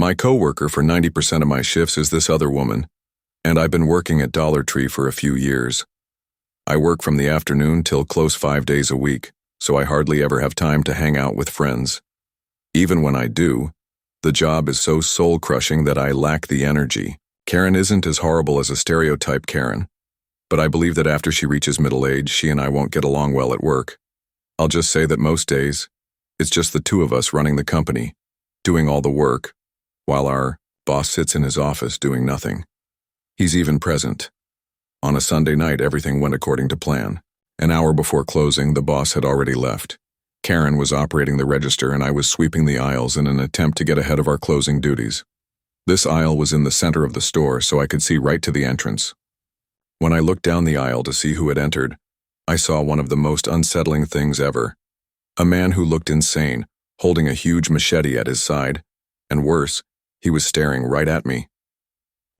My coworker for 90% of my shifts is this other woman, and I've been working at Dollar Tree for a few years. I work from the afternoon till close 5 days a week, so I hardly ever have time to hang out with friends. Even when I do, the job is so soul-crushing that I lack the energy. Karen isn't as horrible as a stereotype Karen, but I believe that after she reaches middle age, she and I won't get along well at work. I'll just say that most days, it's just the two of us running the company, doing all the work, while our boss sits in his office doing nothing. He's even present. On a Sunday night, everything went according to plan. An hour before closing, the boss had already left. Karen was operating the register and I was sweeping the aisles in an attempt to get ahead of our closing duties. This aisle was in the center of the store, so I could see right to the entrance. When I looked down the aisle to see who had entered, I saw one of the most unsettling things ever. A man who looked insane, holding a huge machete at his side, and worse, he was staring right at me.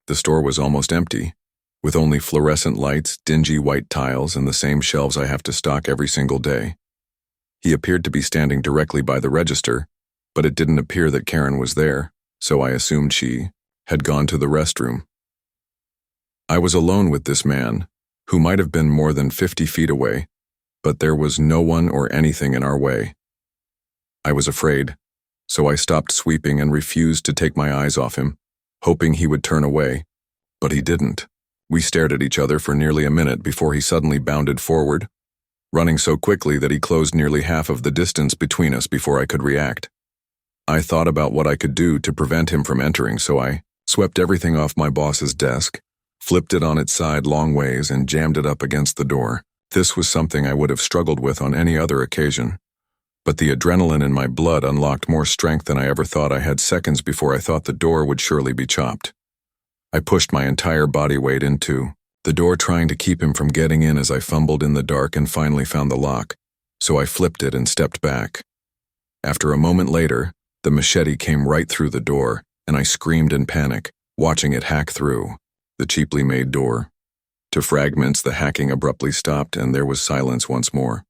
The store was almost empty, with only fluorescent lights, dingy white tiles, and the same shelves I have to stock every single day. He appeared to be standing directly by the register, but it didn't appear that Karen was there, so I assumed she had gone to the restroom. I was alone with this man, who might have been more than 50 feet away, but there was no one or anything in our way. I was afraid, so I stopped sweeping and refused to take my eyes off him, hoping he would turn away, but he didn't. We stared at each other for nearly a minute before he suddenly bounded forward, running so quickly that he closed nearly half of the distance between us before I could react. I thought about what I could do to prevent him from entering, so I swept everything off my boss's desk, flipped it on its side long ways, and jammed it up against the door. This was something I would have struggled with on any other occasion, but the adrenaline in my blood unlocked more strength than I ever thought I had seconds before I thought the door would surely be chopped. I pushed my entire body weight into the door, trying to keep him from getting in as I fumbled in the dark and finally found the lock, so I flipped it and stepped back. After a moment later, the machete came right through the door, and I screamed in panic, watching it hack through the cheaply made door. To fragments, the hacking abruptly stopped, and there was silence once more.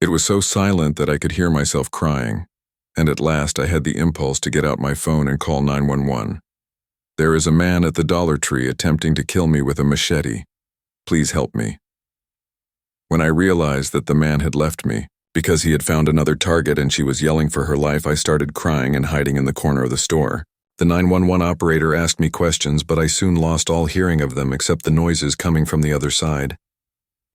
It was so silent that I could hear myself crying, and at last I had the impulse to get out my phone and call 911. There is a man at the Dollar Tree attempting to kill me with a machete. Please help me. When I realized that the man had left me because he had found another target and she was yelling for her life, I started crying and hiding in the corner of the store. The 911 operator asked me questions, but I soon lost all hearing of them except the noises coming from the other side.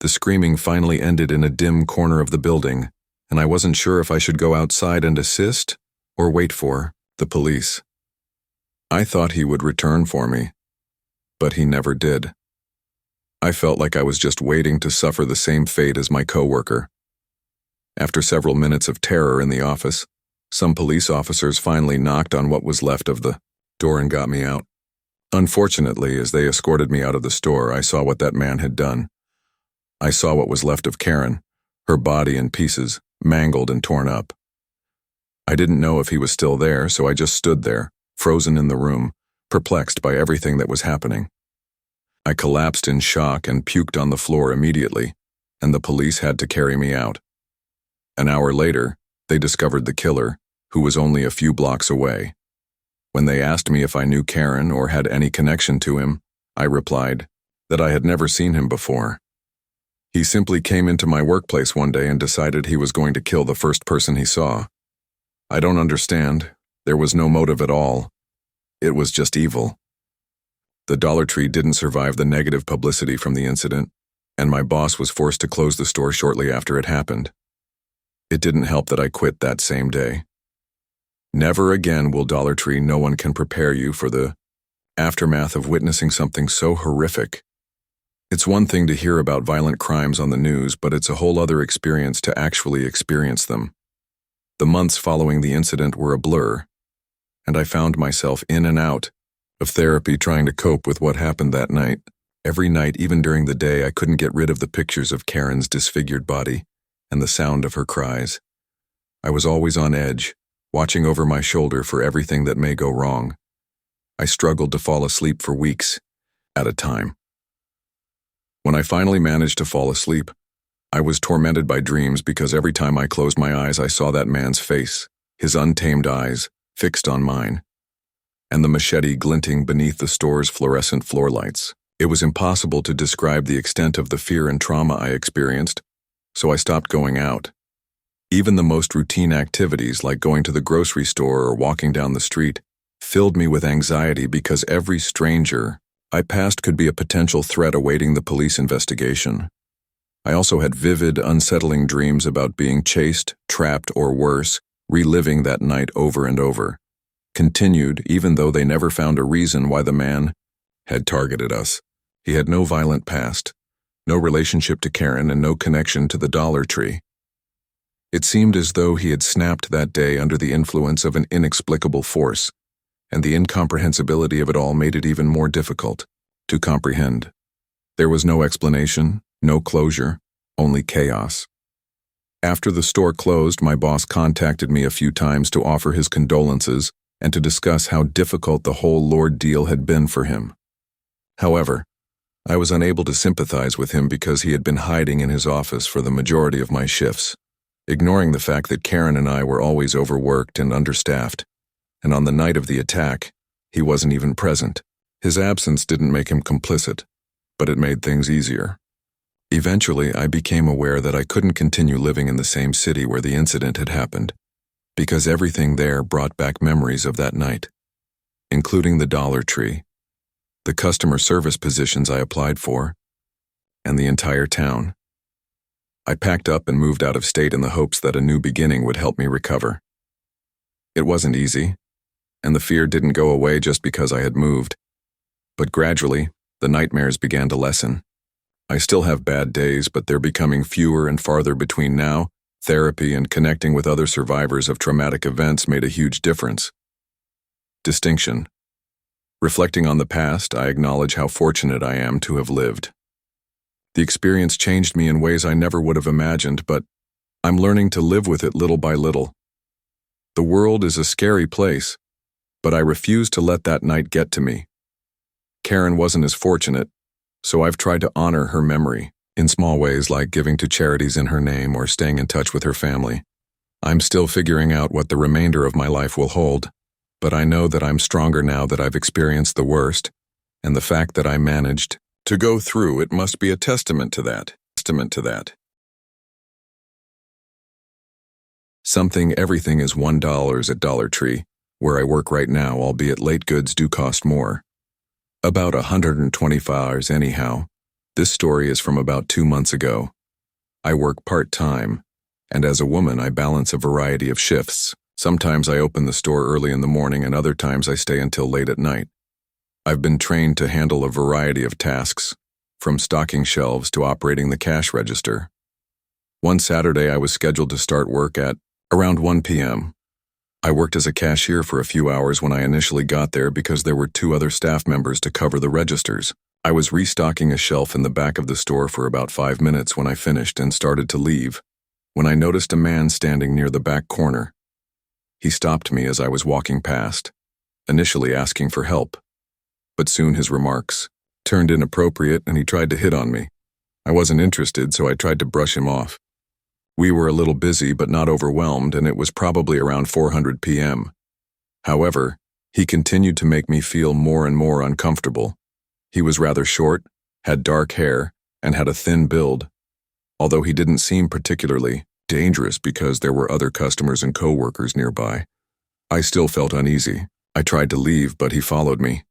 The screaming finally ended in a dim corner of the building, and I wasn't sure if I should go outside and assist or wait for the police. I thought he would return for me, but he never did. I felt like I was just waiting to suffer the same fate as my coworker. After several minutes of terror in the office, some police officers finally knocked on what was left of the door and got me out. Unfortunately, as they escorted me out of the store, I saw what that man had done. I saw what was left of Karen, her body in pieces, mangled and torn up. I didn't know if he was still there, so I just stood there, frozen in the room, perplexed by everything that was happening. I collapsed in shock and puked on the floor immediately, and the police had to carry me out. An hour later, they discovered the killer, who was only a few blocks away. When they asked me if I knew Karen or had any connection to him, I replied that I had never seen him before. He simply came into my workplace one day and decided he was going to kill the first person he saw. I don't understand. There was no motive at all. It was just evil. The Dollar Tree didn't survive the negative publicity from the incident, and my boss was forced to close the store shortly after it happened. It didn't help that I quit that same day. Never again will Dollar Tree. No one can prepare you for the aftermath of witnessing something so horrific. It's one thing to hear about violent crimes on the news, but it's a whole other experience to actually experience them. The months following the incident were a blur, and I found myself in and out of therapy trying to cope with what happened that night. Every night, even during the day, I couldn't get rid of the pictures of Karen's disfigured body and the sound of her cries. I was always on edge, watching over my shoulder for everything that may go wrong. I struggled to fall asleep for weeks at a time. When I finally managed to fall asleep, I was tormented by dreams because every time I closed my eyes I saw that man's face, his untamed eyes, fixed on mine. and the machete glinting beneath the store's fluorescent floor lights. It was impossible to describe the extent of the fear and trauma I experienced, so I stopped going out. Even the most routine activities like going to the grocery store or walking down the street filled me with anxiety because every stranger I passed could be a potential threat awaiting the police investigation. I also had vivid, unsettling dreams about being chased, trapped, or worse, reliving that night over and over. Continued even though they never found a reason why the man had targeted us. He had no violent past, no relationship to Karen, and no connection to the Dollar Tree. It seemed as though he had snapped that day under the influence of an inexplicable force, and the incomprehensibility of it all made it even more difficult to comprehend. There was no explanation, no closure, only chaos. After the store closed, my boss contacted me a few times to offer his condolences and to discuss how difficult the whole ordeal had been for him. However, I was unable to sympathize with him because he had been hiding in his office for the majority of my shifts, ignoring the fact that Karen and I were always overworked and understaffed, and on the night of the attack, he wasn't even present. His absence didn't make him complicit, but it made things easier. Eventually, I became aware that I couldn't continue living in the same city where the incident had happened, because everything there brought back memories of that night, including the Dollar Tree, the customer service positions I applied for, and the entire town. I packed up and moved out of state in the hopes that a new beginning would help me recover. It wasn't easy, and the fear didn't go away just because I had moved, but gradually, the nightmares began to lessen. I still have bad days, but they're becoming fewer and farther between now. Therapy and connecting with other survivors of traumatic events made a huge difference. Distinction. Reflecting on the past, I acknowledge how fortunate I am to have lived. The experience changed me in ways I never would have imagined, but I'm learning to live with it little by little. The world is a scary place, but I refuse to let that night get to me. Karen wasn't as fortunate, so I've tried to honor her memory in small ways like giving to charities in her name or staying in touch with her family. I'm still figuring out what the remainder of my life will hold, but I know that I'm stronger now that I've experienced the worst, and the fact that I managed to go through it must be a testament to that. Everything is $1 at Dollar Tree, where I work right now, albeit late goods do cost more. About $125 anyhow. This story is from about 2 months ago. I work part-time, and as a woman I balance a variety of shifts. Sometimes I open the store early in the morning and other times I stay until late at night. I've been trained to handle a variety of tasks, from stocking shelves to operating the cash register. One Saturday I was scheduled to start work at around 1 p.m. I worked as a cashier for a few hours when I initially got there because there were 2 other staff members to cover the registers. I was restocking a shelf in the back of the store for about 5 minutes when I finished and started to leave, when I noticed a man standing near the back corner. He stopped me as I was walking past, initially asking for help, but soon his remarks turned inappropriate and he tried to hit on me. I wasn't interested, so I tried to brush him off. We were a little busy but not overwhelmed, and it was probably around 4:00 p.m. However, he continued to make me feel more and more uncomfortable. He was rather short, had dark hair, and had a thin build. Although he didn't seem particularly dangerous because there were other customers and co-workers nearby, I still felt uneasy. I tried to leave, but he followed me,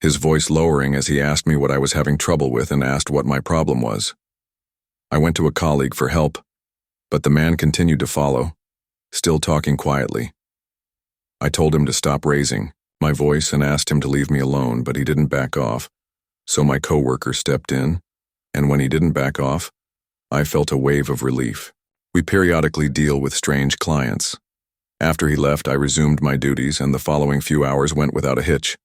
his voice lowering as he asked me what I was having trouble with and asked what my problem was. I went to a colleague for help, but the man continued to follow, still talking quietly. I told him to stop raising my voice and asked him to leave me alone, but he didn't back off, so my co-worker stepped in, and when he didn't back off, I felt a wave of relief. We periodically deal with strange clients. After he left, I resumed my duties, and the following few hours went without a hitch.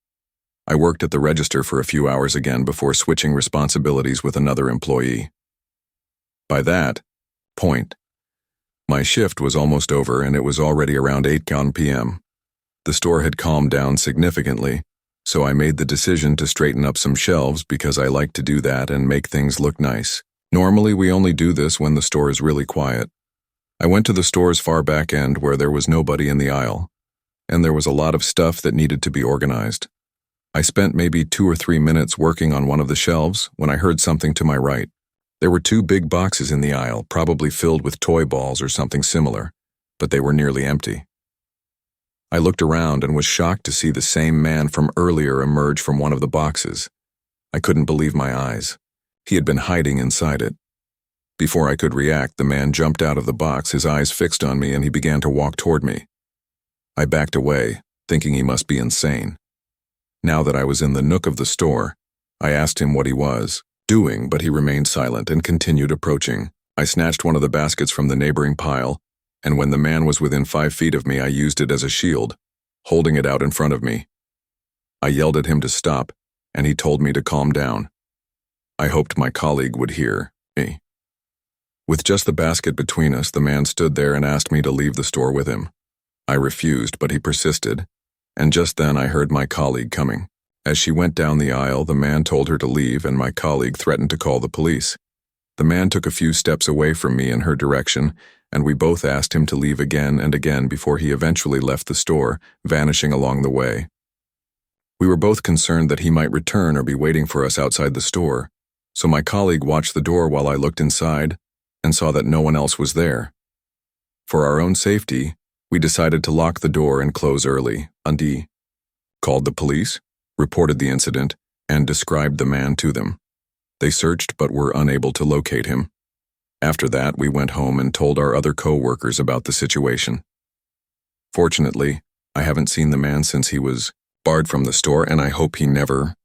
I worked at the register for a few hours again before switching responsibilities with another employee. By that point, my shift was almost over and it was already around 8 p.m. The store had calmed down significantly, so I made the decision to straighten up some shelves because I like to do that and make things look nice. Normally, we only do this when the store is really quiet. I went to the store's far back end where there was nobody in the aisle. and there was a lot of stuff that needed to be organized. I spent maybe 2 or 3 minutes working on one of the shelves when I heard something to my right. There were 2 big boxes in the aisle, probably filled with toy balls or something similar, but they were nearly empty. I looked around and was shocked to see the same man from earlier emerge from one of the boxes. I couldn't believe my eyes. He had been hiding inside it. Before I could react, the man jumped out of the box, his eyes fixed on me, and he began to walk toward me. I backed away, thinking he must be insane. Now that I was in the nook of the store, I asked him what he was doing, but he remained silent and continued approaching. I snatched one of the baskets from the neighboring pile, and when the man was within 5 feet of me, I used it as a shield, holding it out in front of me. I yelled at him to stop, and he told me to calm down. I hoped my colleague would hear me. With just the basket between us, the man stood there and asked me to leave the store with him. I refused, but he persisted, and just then I heard my colleague coming. As she went down the aisle, the man told her to leave, and my colleague threatened to call the police. The man took a few steps away from me in her direction, and we both asked him to leave again and again before he eventually left the store, vanishing along the way. We were both concerned that he might return or be waiting for us outside the store, so my colleague watched the door while I looked inside and saw that no one else was there. For our own safety, we decided to lock the door and close early. Undie called the police, reported the incident, and described the man to them. They searched but were unable to locate him. After that, we went home and told our other co-workers about the situation. Fortunately, I haven't seen the man since he was barred from the store, and I hope he never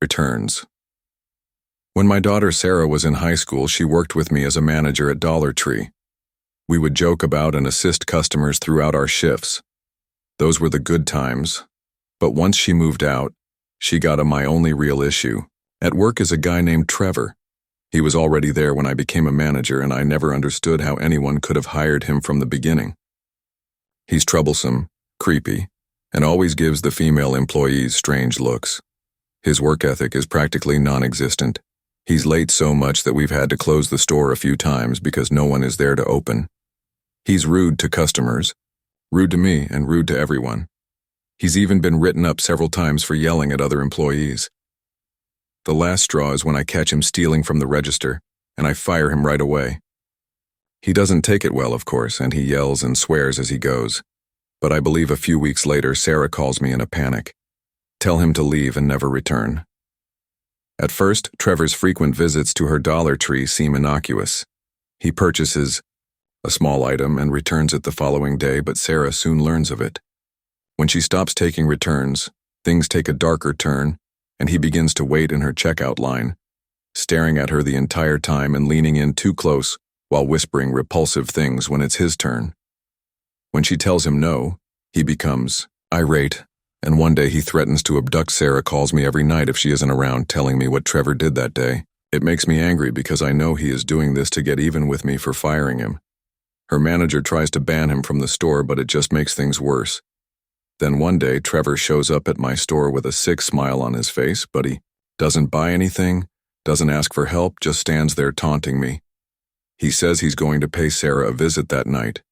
returns. When my daughter Sarah was in high school, she worked with me as a manager at Dollar Tree. We would joke about and assist customers throughout our shifts. Those were the good times. But once she moved out, she got my only real issue. At work is a guy named Trevor. He was already there when I became a manager, and I never understood how anyone could have hired him from the beginning. He's troublesome, creepy, and always gives the female employees strange looks. His work ethic is practically non-existent. He's late so much that we've had to close the store a few times because no one is there to open. He's rude to customers, rude to me, and rude to everyone. He's even been written up several times for yelling at other employees. The last straw is when I catch him stealing from the register, and I fire him right away. He doesn't take it well, of course, and he yells and swears as he goes. But I believe a few weeks later, Sarah calls me in a panic. Tell him to leave and never return. At first, Trevor's frequent visits to her Dollar Tree seem innocuous. He purchases a small item and returns it the following day, but Sarah soon learns of it. When she stops taking returns, things take a darker turn, and he begins to wait in her checkout line, staring at her the entire time and leaning in too close while whispering repulsive things when it's his turn. When she tells him no, he becomes irate, and one day he threatens to abduct Sarah, calls me every night if she isn't around, telling me what Trevor did that day. It makes me angry because I know he is doing this to get even with me for firing him. Her manager tries to ban him from the store, but it just makes things worse. Then one day, Trevor shows up at my store with a sick smile on his face, but he doesn't buy anything, doesn't ask for help, just stands there taunting me. He says he's going to pay Sarah a visit that night.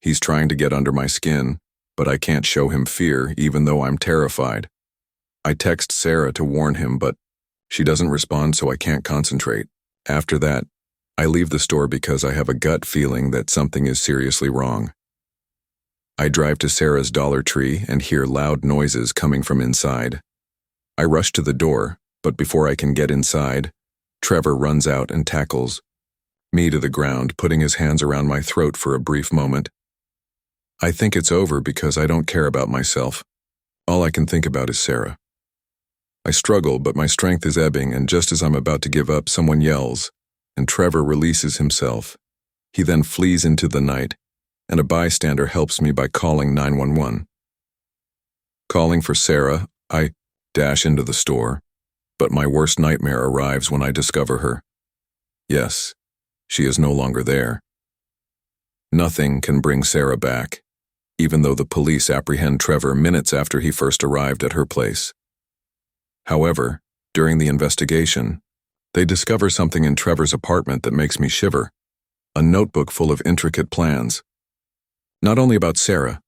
He's trying to get under my skin, but I can't show him fear, even though I'm terrified. I text Sarah to warn him, but she doesn't respond, so I can't concentrate. After that, I leave the store because I have a gut feeling that something is seriously wrong. I drive to Sarah's Dollar Tree and hear loud noises coming from inside. I rush to the door, but before I can get inside, Trevor runs out and tackles me to the ground, putting his hands around my throat for a brief moment. I think it's over because I don't care about myself. All I can think about is Sarah. I struggle, but my strength is ebbing, and just as I'm about to give up, someone yells, and Trevor releases himself. He then flees into the night, and a bystander helps me by calling 911. Calling for Sarah, I dash into the store, but my worst nightmare arrives when I discover her. Yes, she is no longer there. Nothing can bring Sarah back, even though the police apprehend Trevor minutes after he first arrived at her place. However, during the investigation, they discover something in Trevor's apartment that makes me shiver. a notebook full of intricate plans. Not only about Sarah,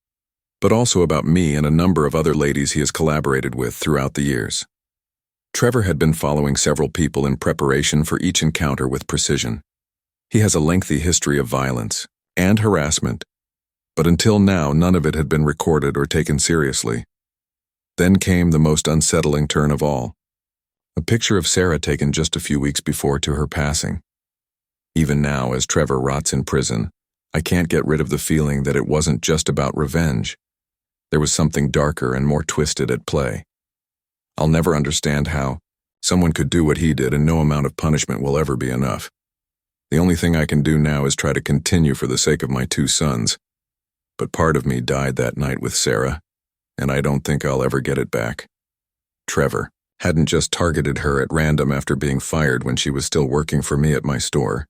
but also about me and a number of other ladies he has collaborated with throughout the years. Trevor had been following several people in preparation for each encounter with precision. He has a lengthy history of violence and harassment, but until now none of it had been recorded or taken seriously. Then came the most unsettling turn of all. A picture of Sarah taken just a few weeks before to her passing. Even now, as Trevor rots in prison, I can't get rid of the feeling that it wasn't just about revenge. There was something darker and more twisted at play. I'll never understand how someone could do what he did, and no amount of punishment will ever be enough. The only thing I can do now is try to continue for the sake of my 2 sons. But part of me died that night with Sarah, and I don't think I'll ever get it back. Trevor hadn't just targeted her at random after being fired when she was still working for me at my store.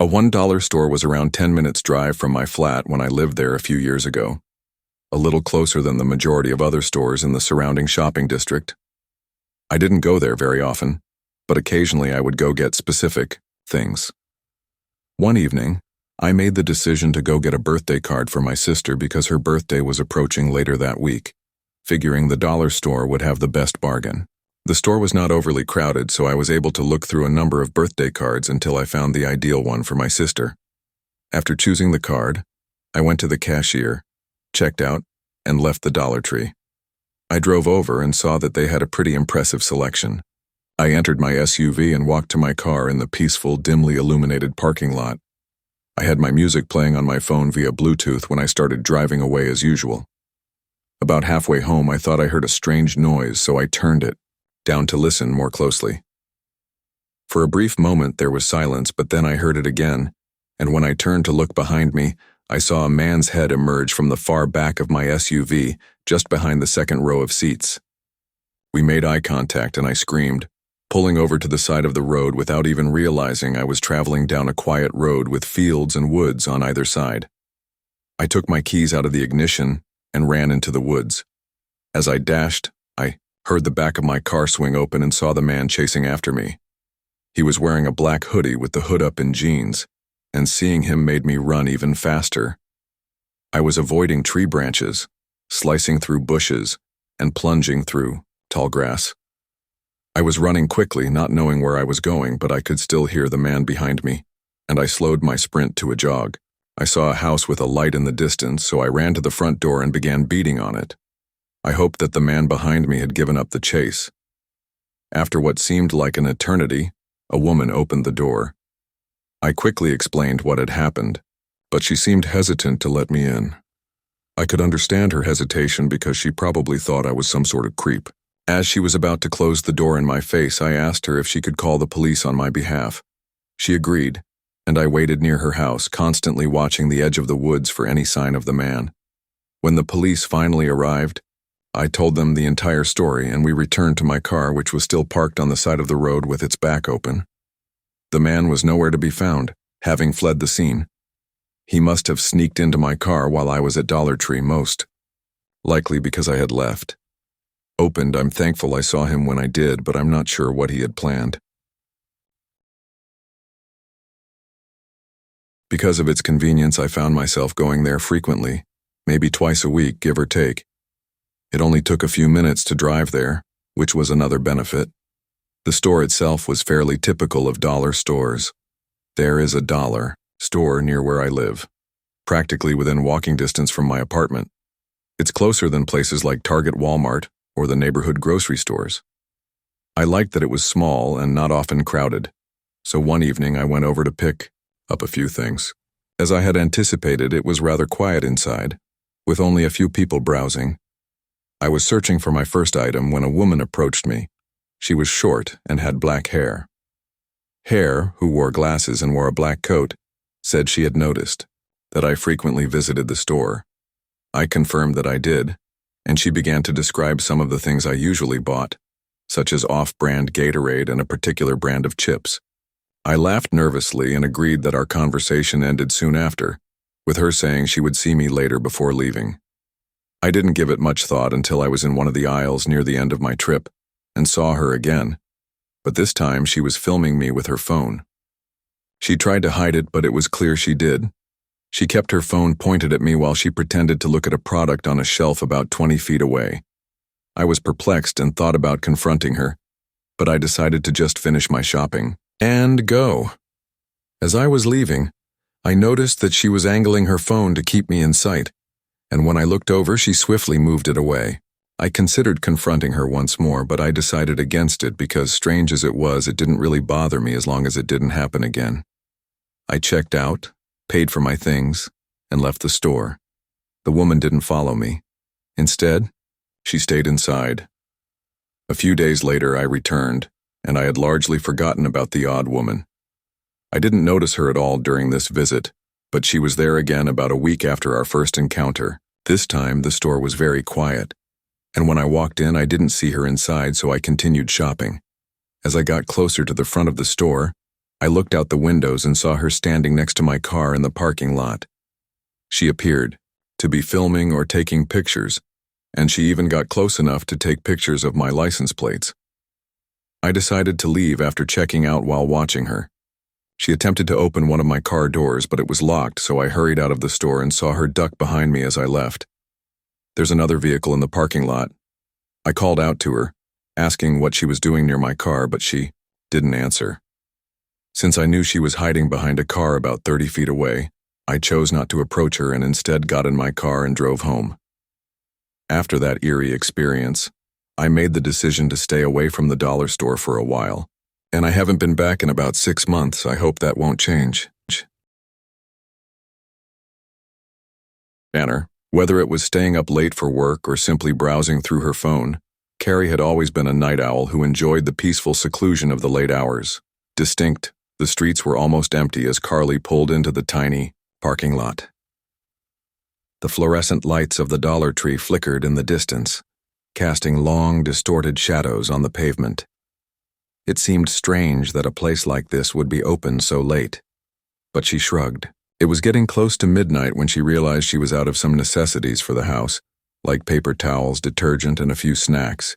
A $1 store was around 10 minutes drive from my flat when I lived there a few years ago. A little closer than the majority of other stores in the surrounding shopping district. I didn't go there very often, but occasionally I would go get specific things. One evening, I made the decision to go get a birthday card for my sister because her birthday was approaching later that week, figuring the dollar store would have the best bargain. The store was not overly crowded, so I was able to look through a number of birthday cards until I found the ideal one for my sister. After choosing the card, I went to the cashier, checked out, and left the Dollar Tree. I drove over and saw that they had a pretty impressive selection. I entered my SUV and walked to my car in the peaceful, dimly illuminated parking lot. I had my music playing on my phone via Bluetooth when I started driving away as usual. About halfway home, I thought I heard a strange noise, so I turned it down to listen more closely. For a brief moment, there was silence, but then I heard it again, and when I turned to look behind me, I saw a man's head emerge from the far back of my SUV, just behind the second row of seats. We made eye contact and I screamed, pulling over to the side of the road without even realizing I was traveling down a quiet road with fields and woods on either side. I took my keys out of the ignition and ran into the woods. As I dashed, I heard the back of my car swing open and saw the man chasing after me. He was wearing a black hoodie with the hood up and jeans, and seeing him made me run even faster. I was avoiding tree branches, slicing through bushes, and plunging through tall grass. I was running quickly, not knowing where I was going, but I could still hear the man behind me, and I slowed my sprint to a jog. I saw a house with a light in the distance, so I ran to the front door and began beating on it. I hoped that the man behind me had given up the chase. After what seemed like an eternity, a woman opened the door. I quickly explained what had happened, but she seemed hesitant to let me in. I could understand her hesitation because she probably thought I was some sort of creep. As she was about to close the door in my face, I asked her if she could call the police on my behalf. She agreed, and I waited near her house, constantly watching the edge of the woods for any sign of the man. When the police finally arrived, I told them the entire story, and we returned to my car, which was still parked on the side of the road with its back open. The man was nowhere to be found, having fled the scene. He must have sneaked into my car while I was at Dollar Tree, most likely because I had left. I'm thankful I saw him when I did, but I'm not sure what he had planned. Because of its convenience, I found myself going there frequently, maybe twice a week, give or take. It only took a few minutes to drive there, which was another benefit. The store itself was fairly typical of dollar stores. There is a dollar store near where I live, practically within walking distance from my apartment. It's closer than places like Target, Walmart, or the neighborhood grocery stores. I liked that it was small and not often crowded, so one evening I went over to pick up a few things. As I had anticipated, it was rather quiet inside, with only a few people browsing. I was searching for my first item when a woman approached me. She was short and had black hair. Hare, who wore glasses and wore a black coat, said she had noticed that I frequently visited the store. I confirmed that I did, and she began to describe some of the things I usually bought, such as off-brand Gatorade and a particular brand of chips. I laughed nervously and agreed that our conversation ended soon after, with her saying she would see me later before leaving. I didn't give it much thought until I was in one of the aisles near the end of my trip and saw her again. but this time she was filming me with her phone. She tried to hide it, but it was clear she did. She kept her phone pointed at me while she pretended to look at a product on a shelf about 20 feet away. I was perplexed and thought about confronting her, but I decided to just finish my shopping and go. As I was leaving, I noticed that she was angling her phone to keep me in sight, and when I looked over, she swiftly moved it away. I considered confronting her once more, but I decided against it because, strange as it was, it didn't really bother me as long as it didn't happen again. I checked out, paid for my things, and left the store. The woman didn't follow me. Instead, she stayed inside. A few days later, I returned, and I had largely forgotten about the odd woman. I didn't notice her at all during this visit, but she was there again about a week after our first encounter. This time, the store was very quiet, and when I walked in, I didn't see her inside, so I continued shopping. As I got closer to the front of the store, I looked out the windows and saw her standing next to my car in the parking lot. She appeared to be filming or taking pictures, and she even got close enough to take pictures of my license plates. I decided to leave after checking out while watching her. She attempted to open one of my car doors, but it was locked, so I hurried out of the store and saw her duck behind me as I left. There's another vehicle in the parking lot. I called out to her, asking what she was doing near my car, but she didn't answer. Since I knew she was hiding behind a car about 30 feet away, I chose not to approach her and instead got in my car and drove home. After that eerie experience, I made the decision to stay away from the dollar store for a while, and I haven't been back in about 6 months. I hope that won't change. Banner. Whether it was staying up late for work or simply browsing through her phone, Carrie had always been a night owl who enjoyed the peaceful seclusion of the late hours. Distinct, the streets were almost empty as Carly pulled into the tiny parking lot. The fluorescent lights of the Dollar Tree flickered in the distance, casting long, distorted shadows on the pavement. It seemed strange that a place like this would be open so late, but she shrugged. It was getting close to midnight when she realized she was out of some necessities for the house, like paper towels, detergent, and a few snacks.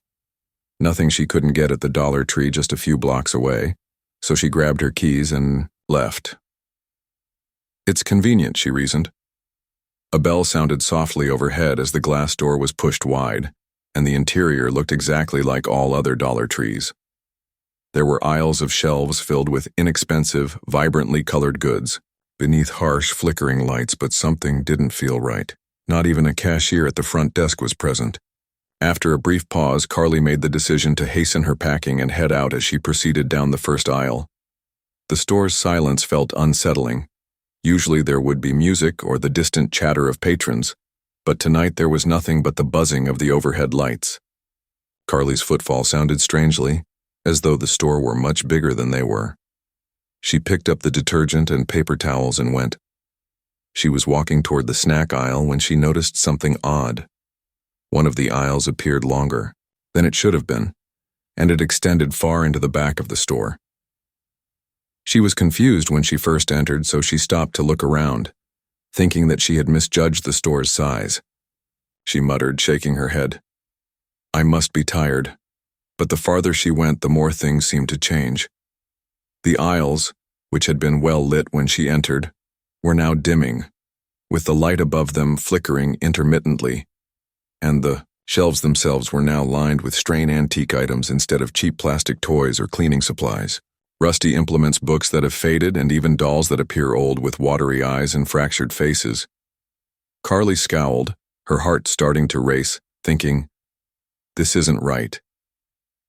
Nothing she couldn't get at the Dollar Tree just a few blocks away, so she grabbed her keys and left. It's convenient, she reasoned. A bell sounded softly overhead as the glass door was pushed wide, and the interior looked exactly like all other Dollar Trees. There were aisles of shelves filled with inexpensive, vibrantly colored goods, beneath harsh, flickering lights, but something didn't feel right. Not even a cashier at the front desk was present. After a brief pause, Carly made the decision to hasten her packing and head out as she proceeded down the first aisle. The store's silence felt unsettling. Usually there would be music or the distant chatter of patrons, but tonight there was nothing but the buzzing of the overhead lights. Carly's footfall sounded strangely, as though the store were much bigger than they were. She picked up the detergent and paper towels and went. She was walking toward the snack aisle when she noticed something odd. One of the aisles appeared longer than it should have been, and it extended far into the back of the store. She was confused when she first entered, so she stopped to look around, thinking that she had misjudged the store's size. She muttered, shaking her head. I must be tired. But the farther she went, the more things seemed to change. The aisles, which had been well lit when she entered, were now dimming, with the light above them flickering intermittently, and the shelves themselves were now lined with strange antique items instead of cheap plastic toys or cleaning supplies. Rusty implements, books that have faded, and even dolls that appear old with watery eyes and fractured faces. Carly scowled, her heart starting to race, thinking, this isn't right.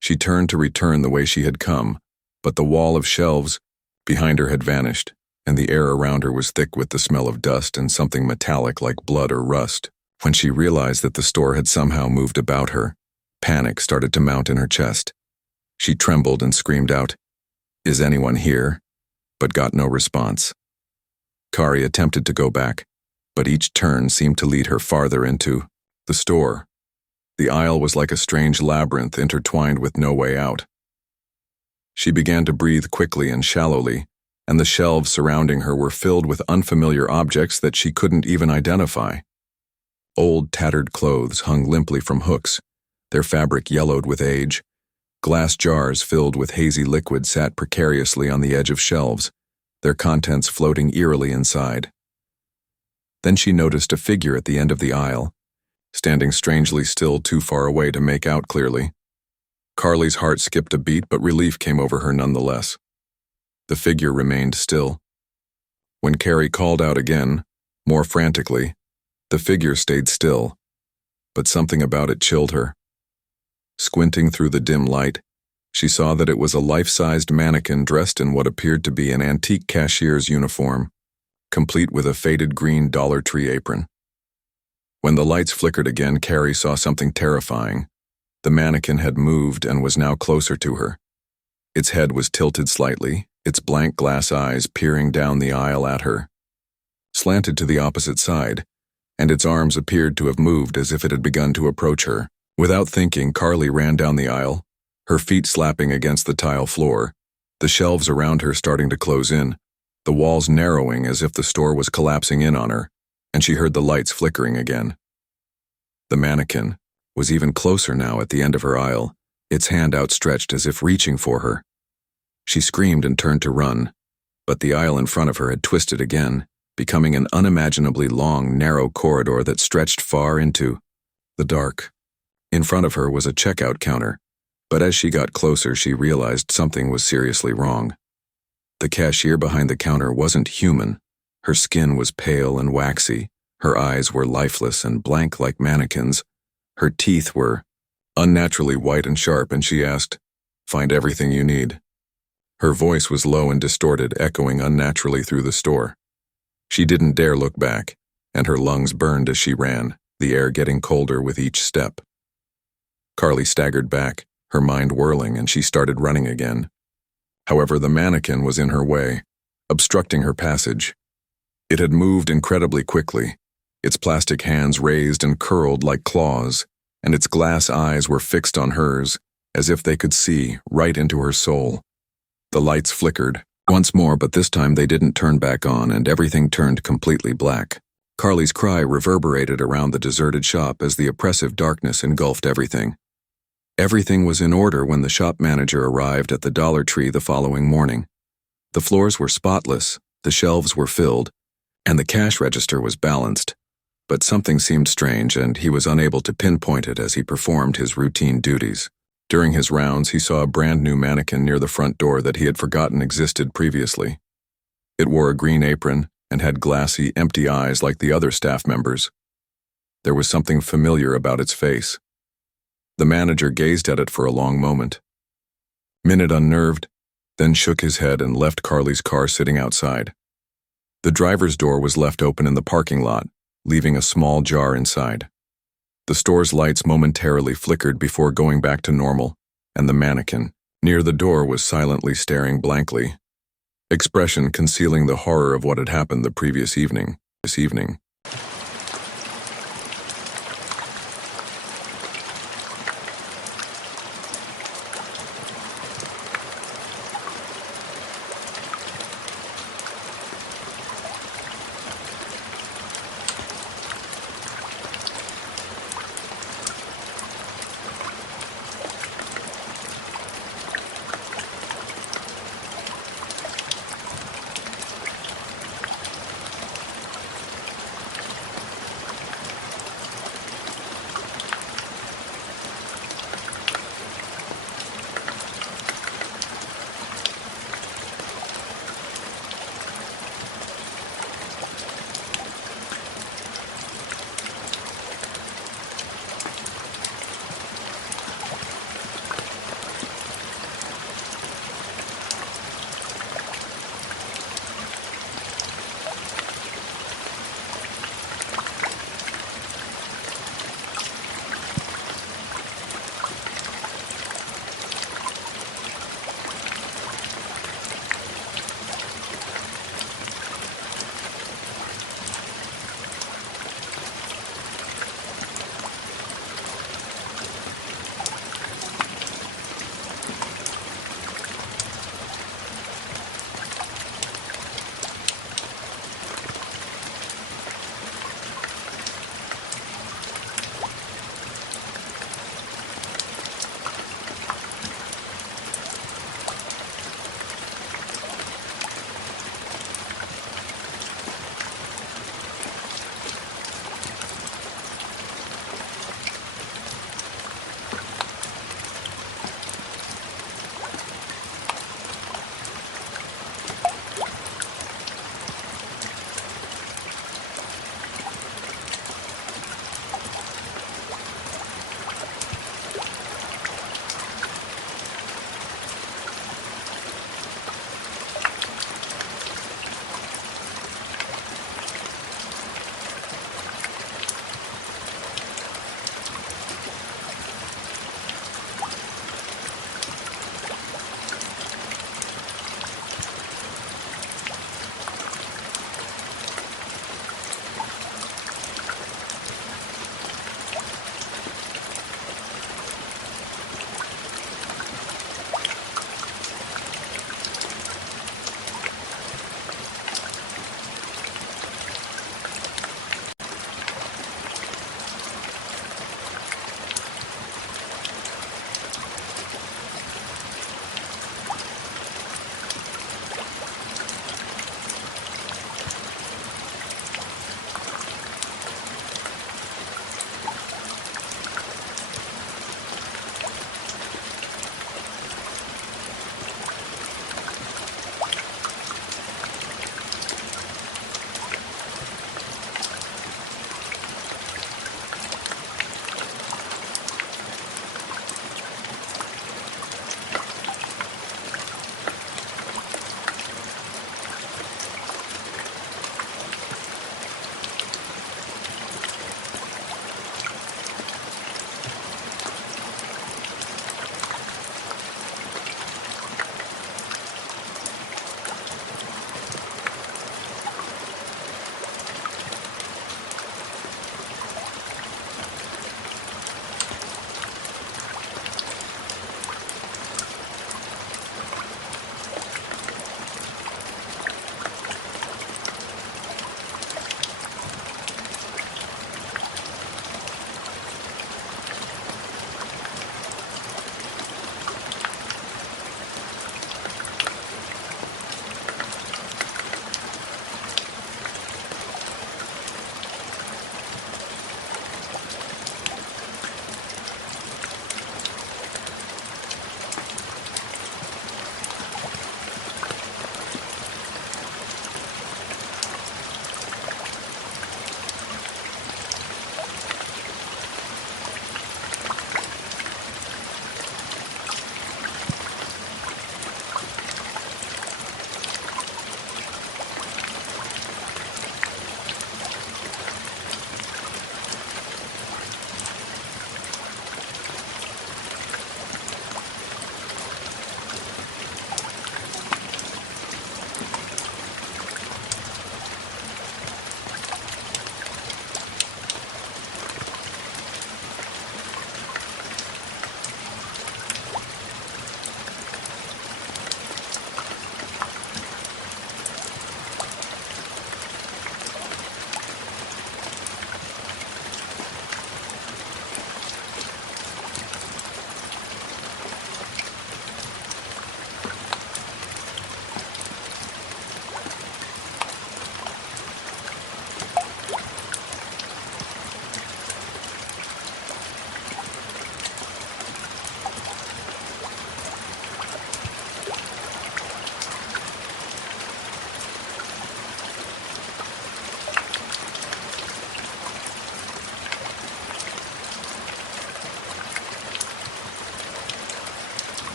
She turned to return the way she had come, but the wall of shelves behind her had vanished, and the air around her was thick with the smell of dust and something metallic like blood or rust. When she realized that the store had somehow moved about her, panic started to mount in her chest. She trembled and screamed out, "Is anyone here?" but got no response. Kari attempted to go back, but each turn seemed to lead her farther into the store. The aisle was like a strange labyrinth intertwined with no way out. She began to breathe quickly and shallowly, and the shelves surrounding her were filled with unfamiliar objects that she couldn't even identify. Old, tattered clothes hung limply from hooks, their fabric yellowed with age. Glass jars filled with hazy liquid sat precariously on the edge of shelves, their contents floating eerily inside. Then she noticed a figure at the end of the aisle, standing strangely still too far away to make out clearly. Carly's heart skipped a beat, but relief came over her nonetheless. The figure remained still. When Carrie called out again, more frantically, the figure stayed still, but something about it chilled her. Squinting through the dim light, she saw that it was a life-sized mannequin dressed in what appeared to be an antique cashier's uniform, complete with a faded green Dollar Tree apron. When the lights flickered again, Carrie saw something terrifying. The mannequin had moved and was now closer to her. Its head was tilted slightly, its blank glass eyes peering down the aisle at her, slanted to the opposite side, and its arms appeared to have moved as if it had begun to approach her. Without thinking, Carly ran down the aisle, her feet slapping against the tile floor, the shelves around her starting to close in, the walls narrowing as if the store was collapsing in on her, and she heard the lights flickering again. The mannequin was even closer now at the end of her aisle, its hand outstretched as if reaching for her. She screamed and turned to run, but the aisle in front of her had twisted again, becoming an unimaginably long, narrow corridor that stretched far into the dark. In front of her was a checkout counter, but as she got closer, she realized something was seriously wrong. The cashier behind the counter wasn't human. Her skin was pale and waxy, her eyes were lifeless and blank like mannequins, her teeth were unnaturally white and sharp, and she asked, "Find everything you need." Her voice was low and distorted, echoing unnaturally through the store. She didn't dare look back, and her lungs burned as she ran, the air getting colder with each step. Carly staggered back, her mind whirling, and she started running again. However, the mannequin was in her way, obstructing her passage. It had moved incredibly quickly, its plastic hands raised and curled like claws, and its glass eyes were fixed on hers, as if they could see right into her soul. The lights flickered once more, but this time they didn't turn back on, and everything turned completely black. Carly's cry reverberated around the deserted shop as the oppressive darkness engulfed everything. Everything was in order when the shop manager arrived at the Dollar Tree the following morning. The floors were spotless, the shelves were filled, and the cash register was balanced. But something seemed strange, and he was unable to pinpoint it as he performed his routine duties. During his rounds, he saw a brand-new mannequin near the front door that he had forgotten existed previously. It wore a green apron and had glassy, empty eyes like the other staff members. There was something familiar about its face. The manager gazed at it for a long moment. Minute unnerved, then shook his head and left Carly's car sitting outside. The driver's door was left open in the parking lot, leaving a small jar inside. The store's lights momentarily flickered before going back to normal, and the mannequin near the door was silently staring blankly, expression concealing the horror of what had happened the previous evening.